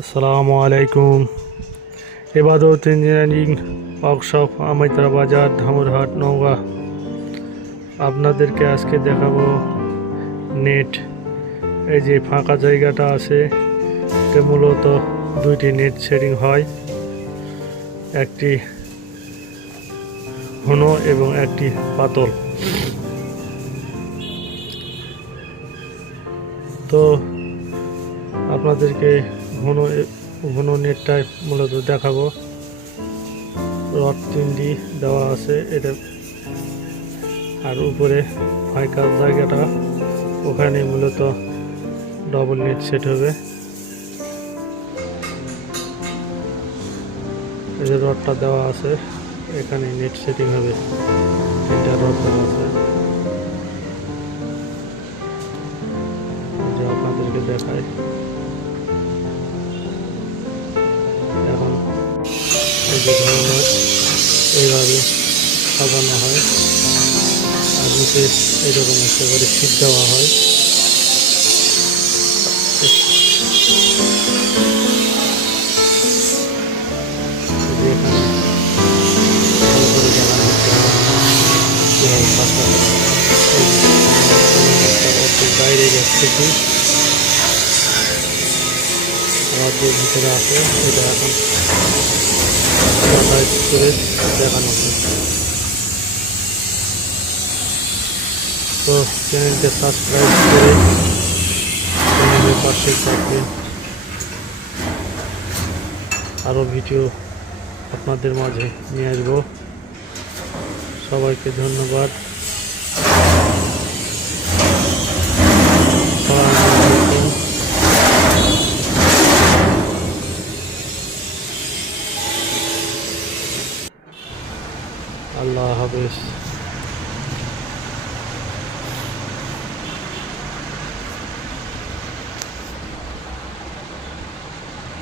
আসসালামু আলাইকুম। ইবাদত ইঞ্জিনিয়ারিং ওয়ার্কশপ আমিতরা বাজার ধামুরহাট নওগাঁ। আপনাদেরকে আজকে দেখাবো নেট। এই যে ফাঁকা জায়গাটা আছে, এটা মূলত দুইটি নেট সেটিং হয়, একটি ঘন এবং একটি পাতল। তো আপনাদেরকে ঘন নেটটাই মূলত দেখাবো। রড 3D দেওয়া আছে এটা, আর উপরে ফাঁকা জায়গাটা ওখানে মূলত ডবল নেট সেট হবে। এই যে রডটা দেওয়া আছে, এখানে নেট সেটিং হবে। তিনটা রড দেওয়া আছে, যে আপনাদেরকে দেখায়। এখন এই যে ধরনের এইভাবে সাজানো হয়, আর নিচে এইরকম একটা করে শীট দেওয়া হয়। এখানে ভালো করে জানা হচ্ছে কীভাবে কাজটা করা হয়। একটা অর্ধেক বাইরে গেছে, রাজ্যের ভিতরে আছে, এটা এখন করে দেখানো হয়। তো চ্যানেলকে সাবস্ক্রাইব করে চ্যানেলের পাশে থাকবেন। আরও ভিডিও আপনাদের মাঝে নিয়ে আসবো। সবাইকে ধন্যবাদ। আসসালামু আলাইকুম। আল্লাহ হাফেজ।